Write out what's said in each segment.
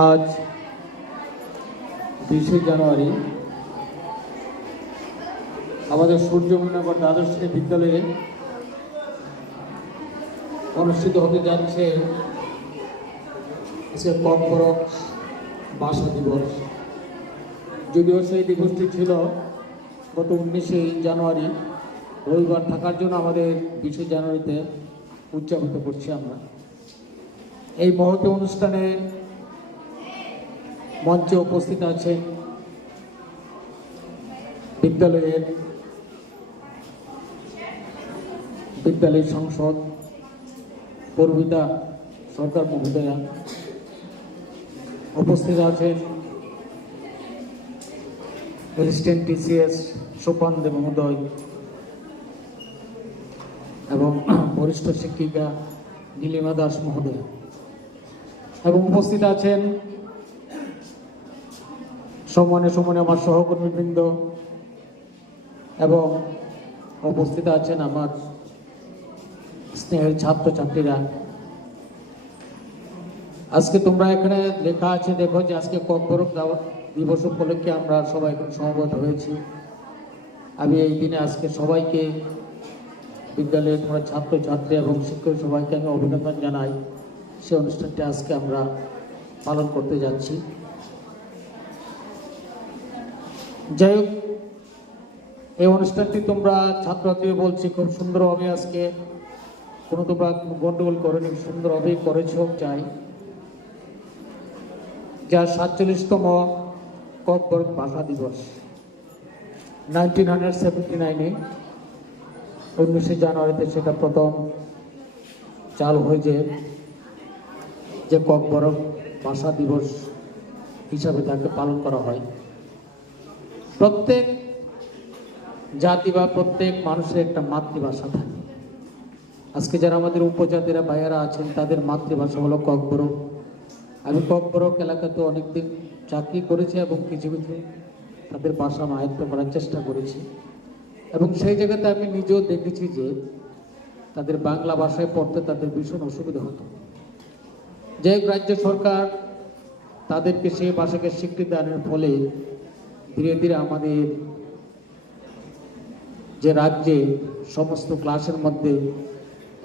আজ 20শে জানুয়ারি আমাদের সূর্যমন্নগর দ্বাদশ শ্রেণী বিদ্যালয়ে অনুষ্ঠিত হতে যাচ্ছে ককবরক ভাষা দিবস। যদিও সেই দিবসটি ছিল গত 19শে জানুয়ারি রবিবার থাকার জন্য আমাদের 20শে জানুয়ারিতে উদযাপিত করছি আমরা। এই মহৎ অনুষ্ঠানে মঞ্চে উপস্থিত আছেন বিদ্যালয় সংসদ পূর্বিতা সরকার মহোদয়া, উপস্থিত আছেন অ্যাসিস্ট্যান্ট টিসিএস সোপান দে মহোদয় এবং বরিষ্ঠ শিক্ষিকা নীলিমা দাস মহোদয়া, এবং উপস্থিত আছেন সম্মানে আমার সহকর্মীবৃন্দ, এবং উপস্থিত আছেন আমার স্নেহের ছাত্রছাত্রীরা। আজকে তোমরা এখানে লেখা আছে, দেখো যে আজকে ককবরক দিবস উপলক্ষে আমরা সবাই এখানে সমবেত হয়েছি। আমি এই দিনে আজকে সবাইকে, বিদ্যালয়ের ছাত্রছাত্রী এবং শিক্ষক সবাইকে আমি অভিনন্দন জানাই। সে অনুষ্ঠানটি আজকে আমরা পালন করতে যাচ্ছি। যাই হোক, এই অনুষ্ঠানটি তোমরা ছাত্রছাত্রী বলছি খুব সুন্দরভাবে আজকে তোমরা গন্ডগোল করেনি, সুন্দরভাবেই করেছ চাই। যা 47তম ককবরক ভাষা দিবস 1979-এ 19শে জানুয়ারিতে সেটা প্রথম চালু হয়েছে, যে ককবরক ভাষা দিবস হিসাবে তাকে পালন করা হয়। প্রত্যেক জাতি বা প্রত্যেক মানুষের একটা মাতৃভাষা থাকে। আজকে যারা আমাদের উপজাতিরা ভাইয়েরা আছেন তাদের মাতৃভাষা হলো ককবরক। আমি ককবরক এলাকাতে অনেকদিন চাকরি করেছি এবং কিছু কিছু তাদের ভাষা আয়ত্ত করার চেষ্টা করেছি, এবং সেই জায়গাতে আমি নিজেও দেখেছি যে তাদের বাংলা ভাষায় পড়তে তাদের ভীষণ অসুবিধা হতো। যে রাজ্য সরকার তাদেরকে সেই ভাষাকে স্বীকৃতি দানের ফলে ধীরে ধীরে আমাদের যে রাজ্যে সমস্ত ক্লাসের মধ্যে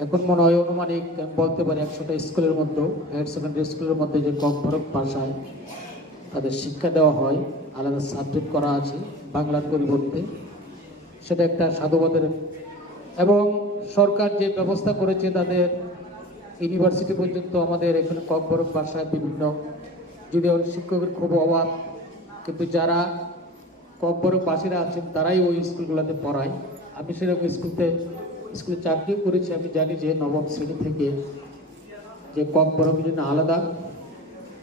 এখন মনে হয় অনুমানিক বলতে পারি 100টা স্কুলের মধ্যে, হায়ার সেকেন্ডারি স্কুলের মধ্যে যে ককবরক ভাষায় তাদের শিক্ষা দেওয়া হয়, আলাদা সাবজেক্ট করা আছে বাংলার পরিবর্তে, সেটা একটা সাধুবাদের। এবং সরকার যে ব্যবস্থা করেছে তাদের ইউনিভার্সিটি পর্যন্ত আমাদের এখানে ককবরক ভাষায় বিভিন্ন, যদিও শিক্ষকের খুব অভাব, কিন্তু যারা ককবরক ভাষীরা আছেন তারাই ওই স্কুলগুলোতে পড়ায়। আমি সেরকম স্কুলে চাকরিও করেছি। আমি জানি যে নবম শ্রেণী থেকে যে ককবরকের জন্য আলাদা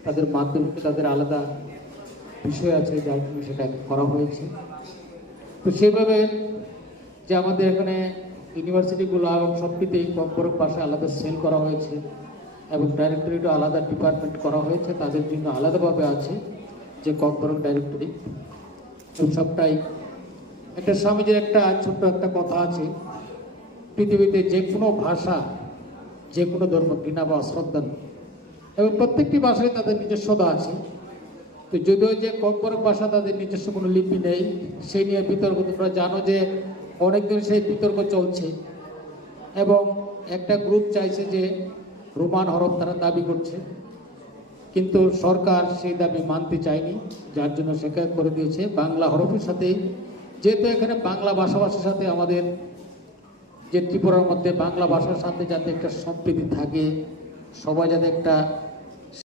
তাদের মাধ্যমিকে তাদের আলাদা বিষয় আছে, যার জন্য সেটা করা হয়েছে। তো সেভাবে যে আমাদের এখানে ইউনিভার্সিটিগুলো এবং সবকিছুতেই ককবরক ভাষায় আলাদা সেল করা হয়েছে, এবং ডাইরেক্টরিটও আলাদা ডিপার্টমেন্ট করা হয়েছে, তাদের জন্য আলাদাভাবে আছে যে ককবরক ডাইরেক্টরি। সবটাই একটা স্বামীজির একটা ছোট্ট একটা কথা আছে, পৃথিবীতে যে কোনো ভাষা যে কোনো ধর্ম ঘৃণা বা অশ্রদ্ধা, এবং প্রত্যেকটি ভাষায় তাদের নিজস্বতা আছে। তো যদিও যে ককবরক ভাষা তাদের নিজস্ব কোনো লিপি নেই, সেই নিয়ে বিতর্ক তোমরা জানো যে অনেকদিন সেই বিতর্ক চলছে, এবং একটা গ্রুপ চাইছে যে রোমান হরফ তারা দাবি করছে, কিন্তু সরকার সেই দাবি মানতে চায়নি, যার জন্য সেখানে করে দিয়েছে বাংলা হরফের সাথে। যেহেতু এখানে বাংলা ভাষাভাষীর সাথে আমাদের যে ত্রিপুরার মধ্যে বাংলা ভাষার সাথে যাতে একটা সম্প্রীতি থাকে, সবাই যাতে একটা